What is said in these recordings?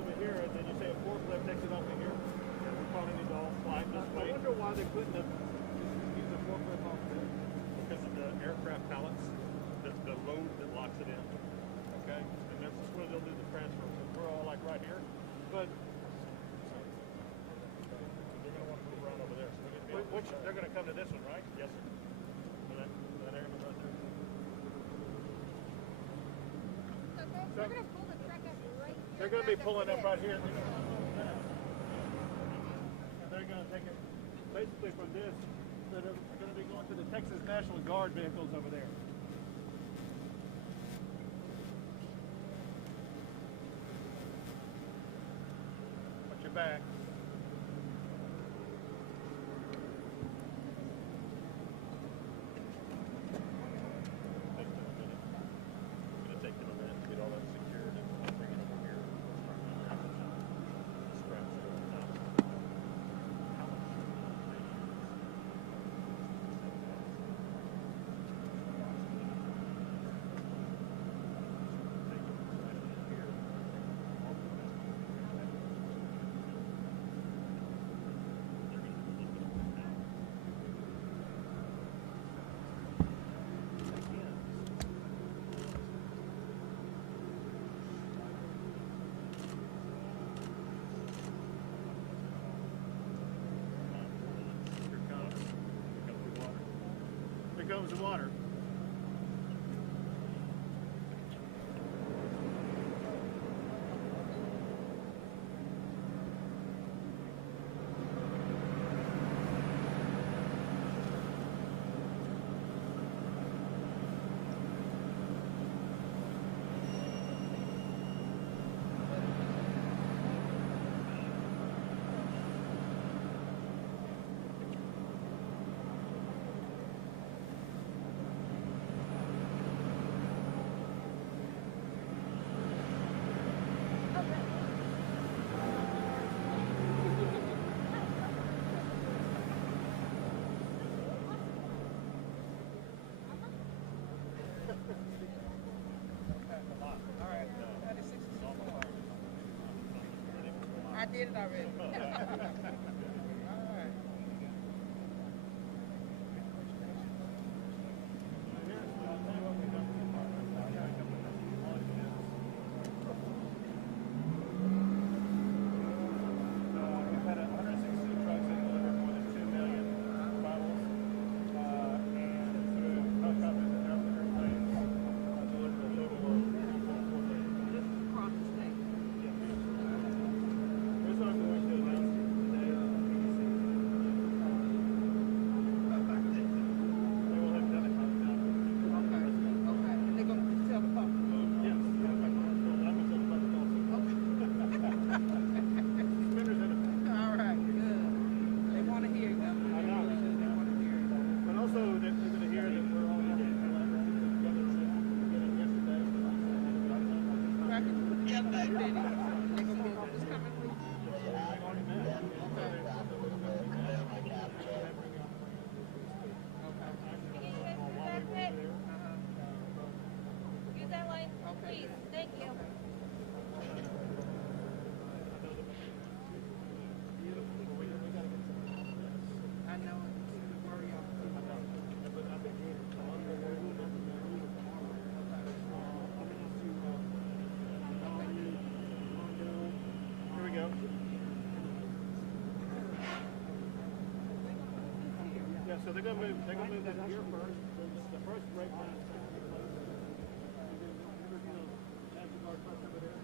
over here, and then you say a forklift takes it over here. And we probably need to all slide this way. I wonder why they couldn't have used the forklift off there. Because of the aircraft pallets, the load that locks it in. Okay? And that's where they'll do the transfer. So we're all like right here. But they're going to want to move around over there. So they're going to come to this one, right? Yes, sir. That area right there. So they're going to pull the truck up right here. They're going to be pulling up right here. And they're going to take it basically from this. They're going to be going to the Texas National Guard vehicles over there. Watch your back. Here comes the water. I did it already. Yeah, so they're gonna move this here first. The first break line is taking place. National Guard truck over there.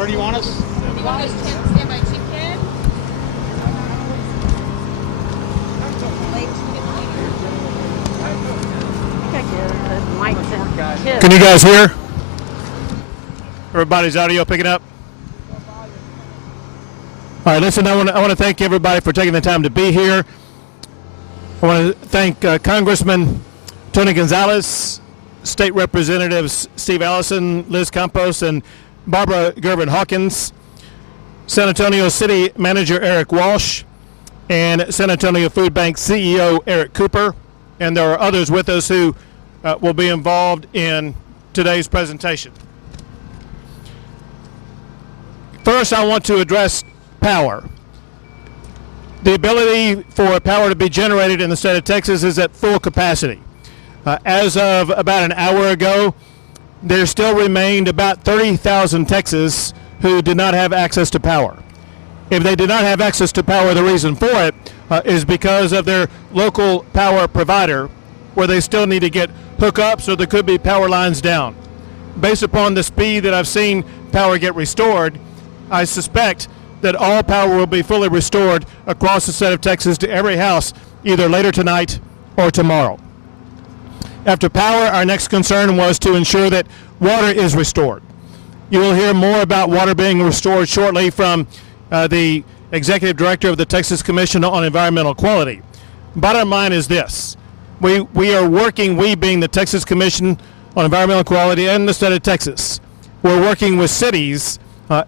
Where do you want us? You want us to stand by Chief Ken? Can you guys hear? Everybody's audio picking up? All right, listen, I want to thank everybody for taking the time to be here. I want to thank Congressman Tony Gonzalez, State Representatives Steve Allison, Liz Campos, and Barbara Gervin-Hawkins, San Antonio City Manager Eric Walsh, and San Antonio Food Bank CEO Eric Cooper. And there are others with us who will be involved in today's presentation. First, I want to address power. The ability for power to be generated in the state of Texas is at full capacity. As of about an hour ago, there still remained about 30,000 Texans who did not have access to power. If they did not have access to power, the reason for it is because of their local power provider, where they still need to get hookups or there could be power lines down. Based upon the speed that I've seen power get restored, I suspect that all power will be fully restored across the state of Texas to every house either later tonight or tomorrow. After power, our next concern was to ensure that water is restored. You will hear more about water being restored shortly from the Executive Director of the Texas Commission on Environmental Quality. Bottom line is this. We are working, we being the Texas Commission on Environmental Quality and the state of Texas, we're working with cities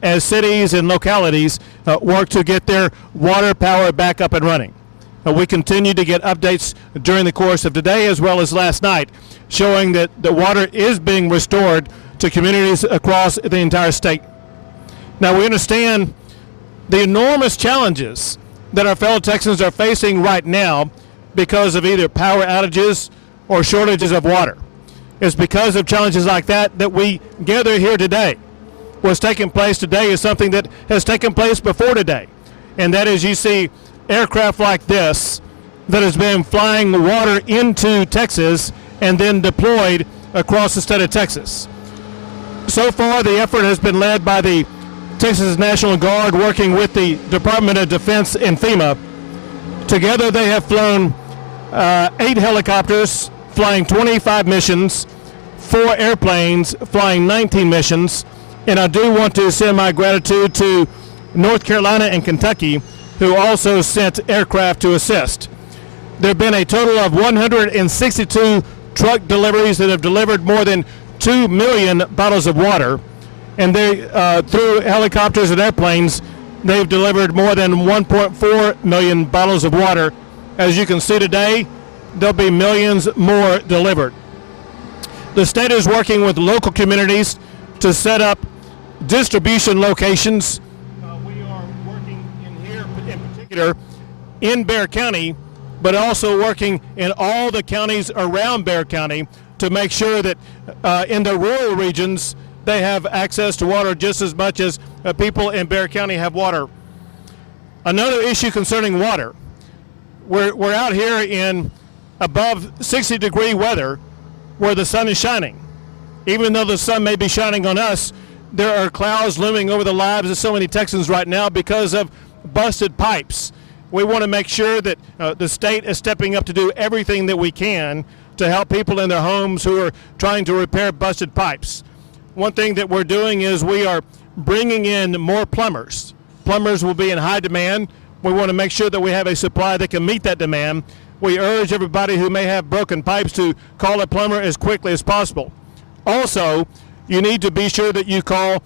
as cities and localities work to get their water power back up and running. We continue to get updates during the course of today as well as last night showing that the water is being restored to communities across the entire state. Now we understand the enormous challenges that our fellow Texans are facing right now because of either power outages or shortages of water. It's because of challenges like that that we gather here today. What's taking place today is something that has taken place before today, and that is you see aircraft like this that has been flying water into Texas and then deployed across the state of Texas. So far, the effort has been led by the Texas National Guard working with the Department of Defense and FEMA. Together, they have flown 8 helicopters flying 25 missions, 4 airplanes flying 19 missions, and I do want to send my gratitude to North Carolina and Kentucky, who also sent aircraft to assist. There have been a total of 162 truck deliveries that have delivered more than 2 million bottles of water, and they, through helicopters and airplanes, they've delivered more than 1.4 million bottles of water. As you can see today, there'll be millions more delivered. The state is working with local communities to set up distribution locations. We are working in here in particular in Bexar County, but also working in all the counties around Bexar County to make sure that in the rural regions they have access to water just as much as people in Bexar County have water. Another issue concerning water, we're out here in above 60-degree weather where the sun is shining. Even though the sun may be shining on us, there are clouds looming over the lives of so many Texans right now because of busted pipes. We want to make sure that the state is stepping up to do everything that we can to help people in their homes who are trying to repair busted pipes. One thing that we're doing is we are bringing in more plumbers. Plumbers will be in high demand. We want to make sure that we have a supply that can meet that demand. We urge everybody who may have broken pipes to call a plumber as quickly as possible. Also, you need to be sure that you call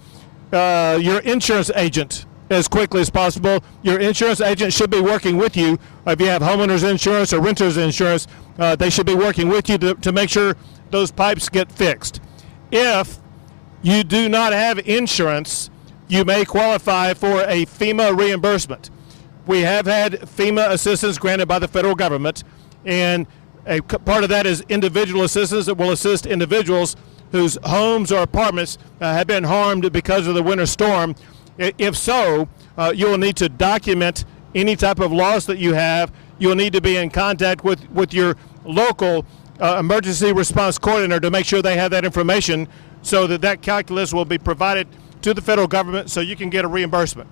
your insurance agent as quickly as possible. Your insurance agent should be working with you. If you have homeowners insurance or renters insurance, they should be working with you to make sure those pipes get fixed. If you do not have insurance, you may qualify for a FEMA reimbursement. We have had FEMA assistance granted by the federal government, and a part of that is individual assistance that will assist individuals whose homes or apartments have been harmed because of the winter storm. If so, you will need to document any type of loss that you have. You'll need to be in contact with your local emergency response coordinator to make sure they have that information so that calculus will be provided to the federal government so you can get a reimbursement.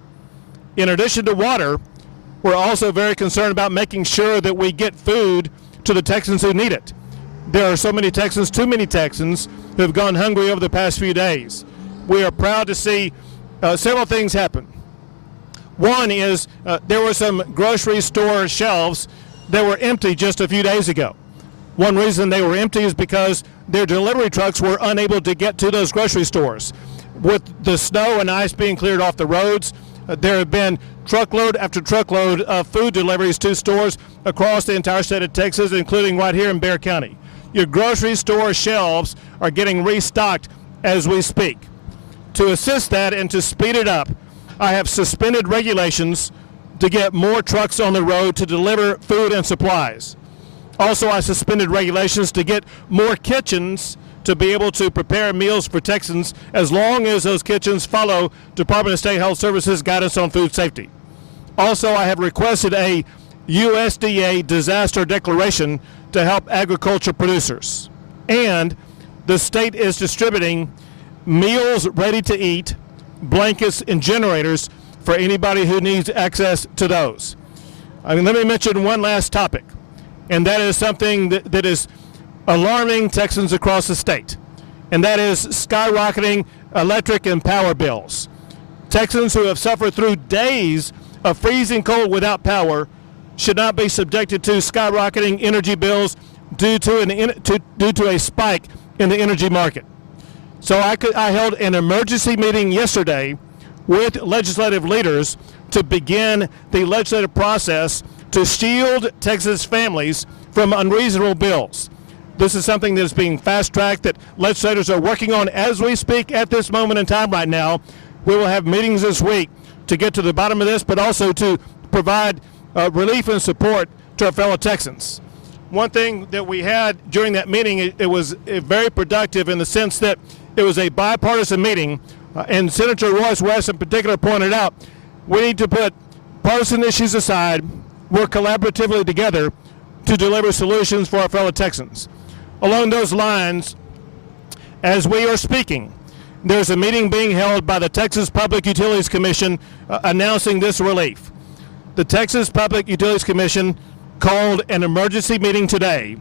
In addition to water, we're also very concerned about making sure that we get food to the Texans who need it. There are so many Texans, too many Texans, who have gone hungry over the past few days. We are proud to see several things happen. One is there were some grocery store shelves that were empty just a few days ago. One reason they were empty is because their delivery trucks were unable to get to those grocery stores. With the snow and ice being cleared off the roads, there have been truckload after truckload of food deliveries to stores across the entire state of Texas, including right here in Bexar County. Your grocery store shelves are getting restocked as we speak. To assist that and to speed it up, I have suspended regulations to get more trucks on the road to deliver food and supplies. Also, I suspended regulations to get more kitchens to be able to prepare meals for Texans as long as those kitchens follow Department of State Health Services guidance on food safety. Also, I have requested a USDA disaster declaration to help agriculture producers. And the state is distributing meals ready to eat, blankets, and generators for anybody who needs access to those. Let me mention one last topic, and that is something that is alarming Texans across the state, and that is skyrocketing electric and power bills. Texans who have suffered through days of freezing cold without power should not be subjected to skyrocketing energy bills due to a spike in the energy market. So I held an emergency meeting yesterday with legislative leaders to begin the legislative process to shield Texas families from unreasonable bills. This is something that is being fast-tracked that legislators are working on as we speak at this moment in time right now. We will have meetings this week to get to the bottom of this, but also to provide relief and support to our fellow Texans. One thing that we had during that meeting, it was very productive in the sense that it was a bipartisan meeting, and Senator Royce West in particular pointed out we need to put partisan issues aside, work collaboratively together to deliver solutions for our fellow Texans. Along those lines, as we are speaking, there's a meeting being held by the Texas Public Utilities Commission announcing this relief. The Texas Public Utilities Commission called an emergency meeting today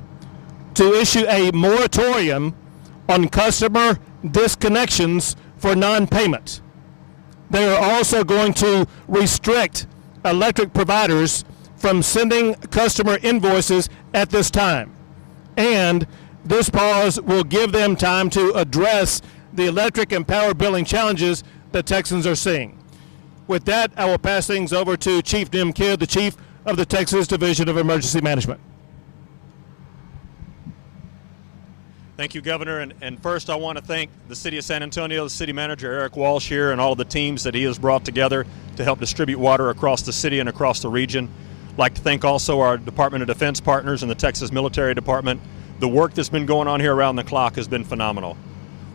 to issue a moratorium on customer disconnections for non-payment. They are also going to restrict electric providers from sending customer invoices at this time. And this pause will give them time to address the electric and power billing challenges that Texans are seeing. With that, I will pass things over to Chief Nim Kidd, the Chief of the Texas Division of Emergency Management. Thank you, Governor. And first, I want to thank the City of San Antonio, the City Manager Eric Walsh here, and all of the teams that he has brought together to help distribute water across the city and across the region. I'd like to thank also our Department of Defense partners and the Texas Military Department. The work that's been going on here around the clock has been phenomenal.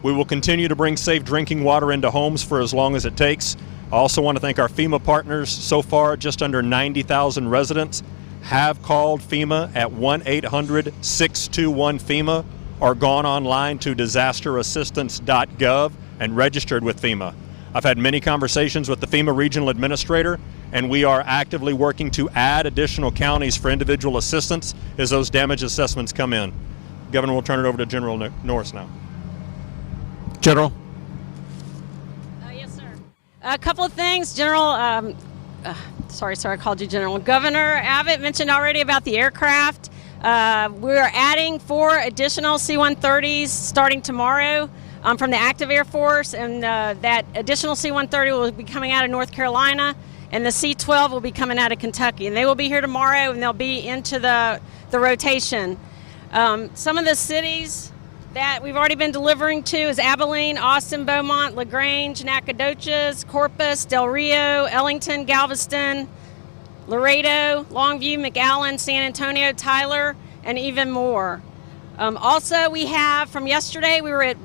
We will continue to bring safe drinking water into homes for as long as it takes. I also want to thank our FEMA partners. So far, just under 90,000 residents have called FEMA at 1-800-621-FEMA or gone online to disasterassistance.gov and registered with FEMA. I've had many conversations with the FEMA regional administrator, and we are actively working to add additional counties for individual assistance as those damage assessments come in. Governor, we'll turn it over to General Norris now. General. Yes, sir. A couple of things, General. Sorry, I called you General. Governor Abbott mentioned already about the aircraft. We're adding 4 additional C-130s starting tomorrow from the active Air Force, and that additional C-130 will be coming out of North Carolina, and the C-12 will be coming out of Kentucky. And they will be here tomorrow, and they'll be into the rotation. Some of the cities that we've already been delivering to is Abilene, Austin, Beaumont, LaGrange, Nacogdoches, Corpus, Del Rio, Ellington, Galveston, Laredo, Longview, McAllen, San Antonio, Tyler, and even more. Also, we have from yesterday, we were at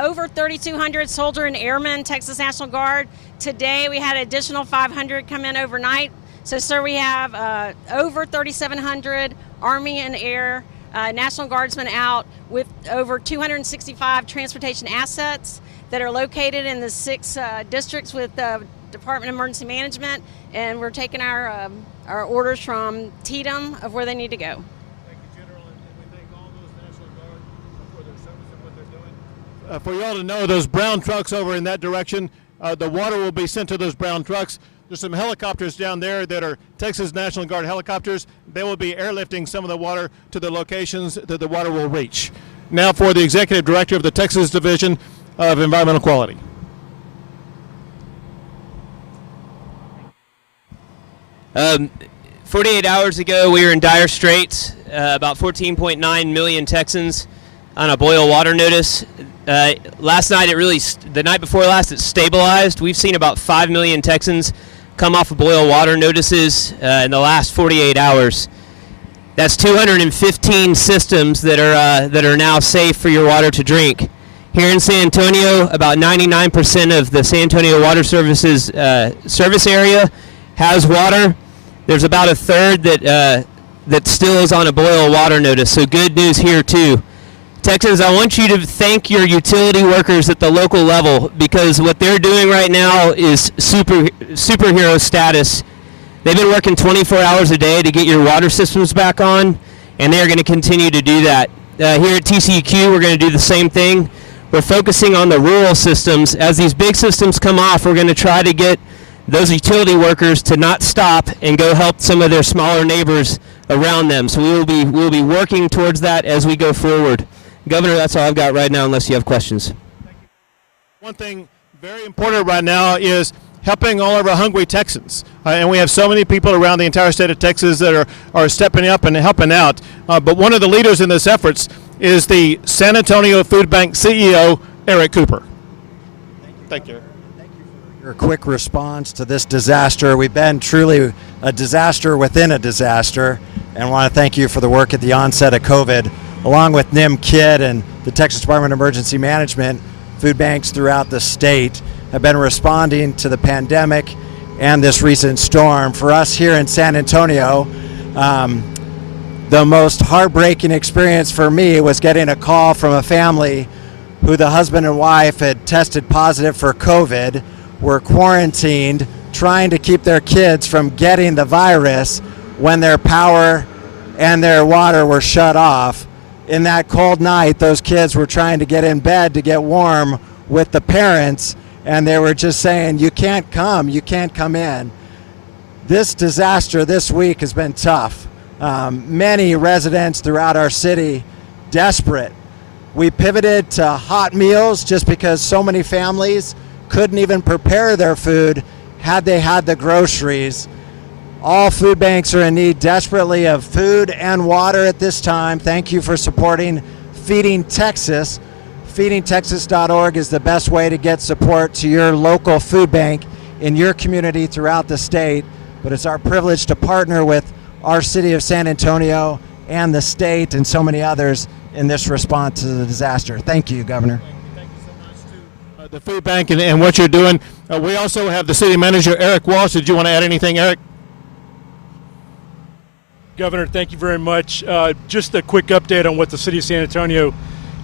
over 3,200 soldier and airmen, Texas National Guard. Today, we had additional 500 come in overnight. So, sir, we have over 3,700 Army and Air National Guardsmen out with over 265 transportation assets that are located in the 6 districts with Department of Emergency Management, and we're taking our orders from TDM of where they need to go. Thank you, General, and we thank all those National Guard for their service and what they're doing. For you all to know, those brown trucks over in that direction, the water will be sent to those brown trucks. There's some helicopters down there that are Texas National Guard helicopters. They will be airlifting some of the water to the locations that the water will reach. Now for the Executive Director of the Texas Division of Environmental Quality. 48 hours ago, we were in dire straits. About 14.9 million Texans on a boil water notice. Last night, the night before last, it stabilized. We've seen about 5 million Texans come off of boil water notices in the last 48 hours. That's 215 systems that are now safe for your water to drink. Here in San Antonio, about 99% of the San Antonio Water Services service area has water. There's about a third that still is on a boil water notice. So good news here too. Texans, I want you to thank your utility workers at the local level, because what they're doing right now is superhero status. They've been working 24 hours a day to get your water systems back on, and they're going to continue to do that. Here at TCEQ, we're going to do the same thing. We're focusing on the rural systems. As these big systems come off, we're going to try to get those utility workers to not stop and go help some of their smaller neighbors around them. So we'll be working towards that as we go forward. Governor, that's all I've got right now, unless you have questions. One thing very important right now is helping all of our hungry Texans. And we have so many people around the entire state of Texas that are stepping up and helping out. But one of the leaders in this efforts is the San Antonio Food Bank CEO, Eric Cooper. Thank you. Your quick response to this disaster. We've been truly a disaster within a disaster, and want to thank you for the work at the onset of COVID, along with NIM KID and the Texas Department of Emergency Management. Food banks throughout the state have been responding to the pandemic and this recent storm. For us here in San Antonio, the most heartbreaking experience for me was getting a call from a family who the husband and wife had tested positive for COVID, were quarantined, trying to keep their kids from getting the virus when their power and their water were shut off. In that cold night, those kids were trying to get in bed to get warm with the parents, and they were just saying, you can't come in. This disaster this week has been tough. Many residents throughout our city desperate. We pivoted to hot meals just because so many families couldn't even prepare their food had they had the groceries. All food banks are in need desperately of food and water at this time. Thank you for supporting Feeding Texas. FeedingTexas.org is the best way to get support to your local food bank in your community throughout the state. But it's our privilege to partner with our city of San Antonio and the state and so many others in this response to the disaster. Thank you, Governor. Thank you so much to The food bank and what you're doing. We also have the city manager, Eric Walsh. Did you want to add anything, Eric? Governor, thank you very much. Just a quick update on what the city of San Antonio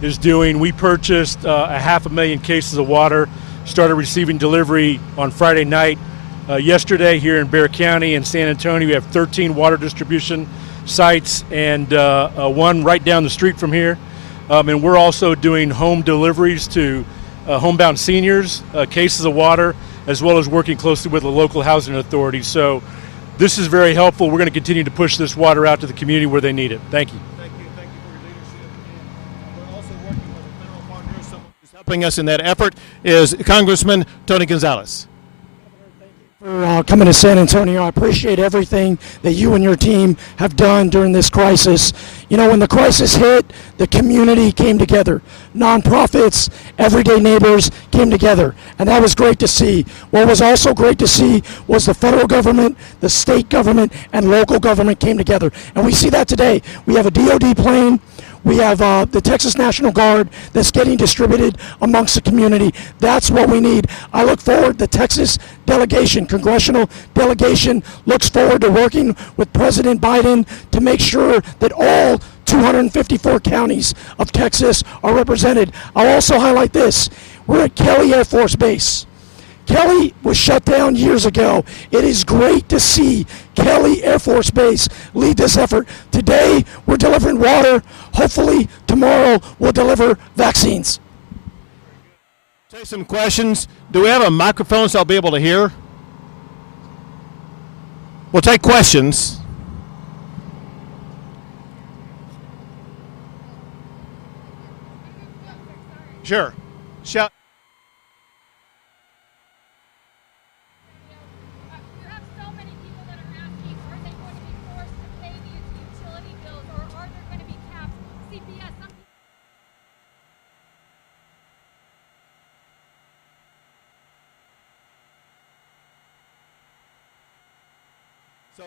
is doing. We purchased 500,000 cases of water, started receiving delivery on Friday night. Yesterday here in Bexar County and San Antonio, we have 13 water distribution sites and one right down the street from here. And we're also doing home deliveries to homebound seniors, cases of water, as well as working closely with the local housing authorities. So this is very helpful. We're going to continue to push this water out to the community where they need it. Thank you. thank you for your leadership. And we're also working with a federal partner. Someone who's Helping us in that effort is Congressman Tony Gonzalez. For coming to San Antonio. I appreciate everything that you and your team have done during this crisis. You know, when the crisis hit, the community came together. Nonprofits, everyday neighbors came together, and that was great to see. What was also great to see was the federal government, the state government, and local government came together. And we see that today. We have a DOD plane. We have the Texas National Guard that's getting distributed amongst the community. That's what we need. I look forward, the Texas delegation, congressional delegation, looks forward to working with President Biden to make sure that all 254 counties of Texas are represented. I'll also highlight this. We're at Kelly Air Force Base. Kelly was shut down years ago. It is great to see Kelly Air Force Base lead this effort. Today, we're delivering water. Hopefully, tomorrow, we'll deliver vaccines. Take some questions. Do we have a microphone so I'll be able to hear? We'll take questions. Sure. Shout. You have so many people that are asking, are they going to be forced to pay these utility bills, or are there going to be caps? CPS, some people. So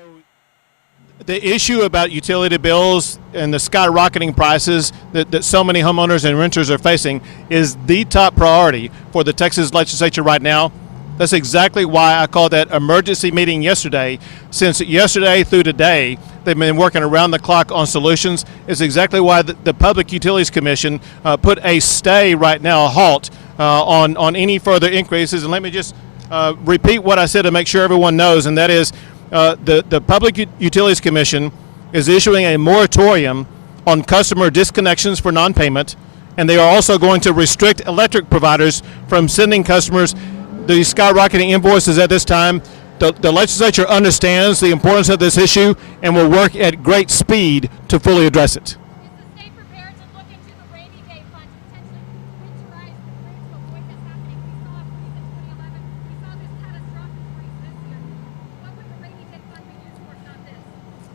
the issue about utility bills and the skyrocketing prices that so many homeowners and renters are facing is the top priority for the Texas legislature right now. That's exactly why I called that emergency meeting yesterday. Since yesterday through today, they've been working around the clock on solutions. It's exactly why the Public Utilities Commission put a stay right now, a halt on any further increases. And let me just repeat what I said to make sure everyone knows, and that is the Public Utilities Commission is issuing a moratorium on customer disconnections for non-payment, and they are also going to restrict electric providers from sending customers the skyrocketing invoices at this time. The legislature understands the importance of this issue and will work at great speed to fully address it. Is the state prepared to look into the rainy day fund to potentially winterize the grid to avoid this happening? We saw a freeze in 2011. We saw this catastrophic freeze this year. What would the rainy day fund be used for, not this?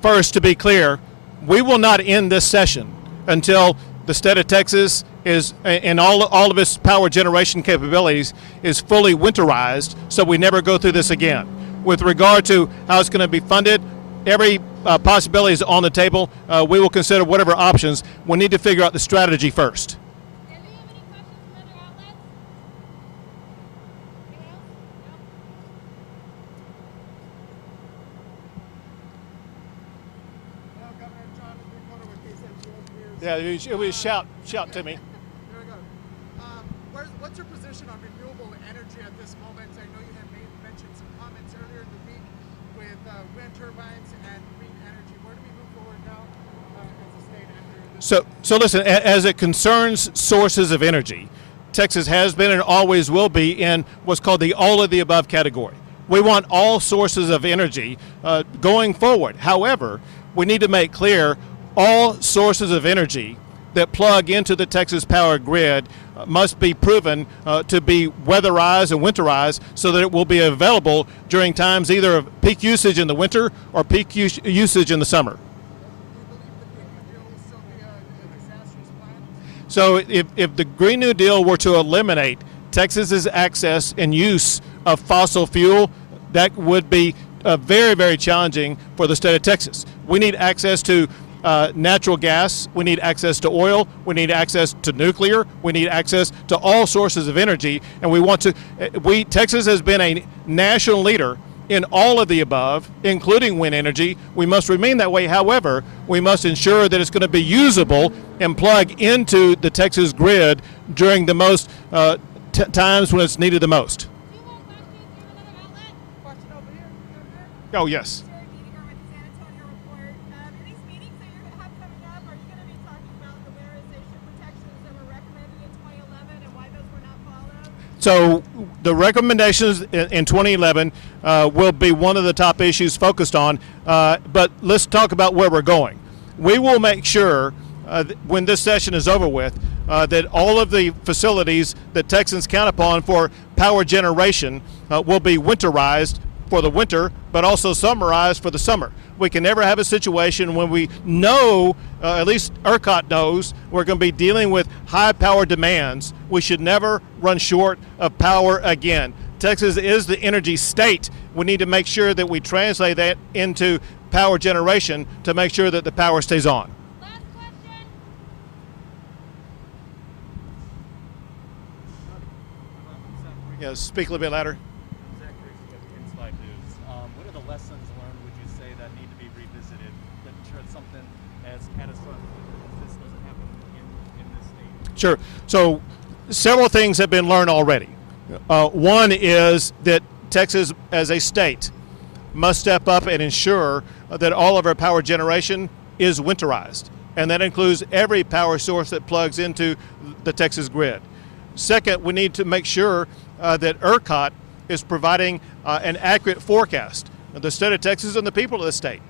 First, to be clear, we will not end this session until the state of Texas is, and all of its power generation capabilities, is fully winterized, so we never go through this again. With regard to how it's going to be funded, every possibility is on the table. We will consider whatever options. We need to figure out the strategy first. Do you have any questions from other outlets? Anything else? No? Hello, Governor John Recorder with KVUE News. Yeah, it was shout to me. There we go. What's your position on renewable energy at this moment? I know you had mentioned some comments earlier in the week with wind turbines and green energy. Where do we move forward now as a state after this? So listen, as it concerns sources of energy, Texas has been and always will be in what's called the all of the above category. We want all sources of energy going forward. However, we need to make clear all sources of energy that plug into the Texas power grid must be proven to be weatherized and winterized so that it will be available during times either of peak usage in the winter or peak usage in the summer. Do you believe the Green New Deal will still be a disastrous plan? So if the Green New Deal were to eliminate Texas's access and use of fossil fuel, that would be very, very challenging for the state of Texas. We need access to natural gas, we need access to oil, we need access to nuclear, we need access to all sources of energy, and Texas has been a national leader in all of the above, including wind energy. We must remain that way. However, we must ensure that it's going to be usable and plug into the Texas grid during the most times when it's needed the most. Do you have questions? Do you have another outlet? Question over here. Oh, yes. Jerry Beediger with the San Antonio Report. In these meetings that you have coming up, are you going to be talking about the weatherization protections that were recommended in 2011 and why those were not followed? So the recommendations in 2011 will be one of the top issues focused on, but let's talk about where we're going. We will make sure when this session is over with that all of the facilities that Texans count upon for power generation will be winterized for the winter, but also summerized for the summer. We can never have a situation when we know, at least ERCOT knows, we're going to be dealing with high power demands. We should never run short of power again. Texas is the energy state. We need to make sure that we translate that into power generation to make sure that the power stays on. Last question. Yeah, speak a little bit louder. Inside News. What are the lessons learned, would you say, that need to be revisited that ensure something as catastrophic as this doesn't happen in this state? Sure. So several things have been learned already. One is that Texas as a state must step up and ensure that all of our power generation is winterized. And that includes every power source that plugs into the Texas grid. Second, we need to make sure that ERCOT is providing an accurate forecast. The state of Texas and the people of the state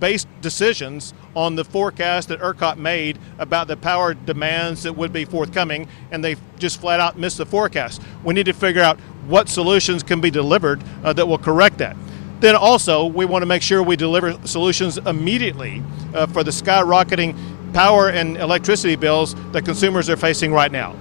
based decisions on the forecast that ERCOT made about the power demands that would be forthcoming, and they just flat out missed the forecast. We need to figure out what solutions can be delivered that will correct that. Then also, we want to make sure we deliver solutions immediately for the skyrocketing power and electricity bills that consumers are facing right now.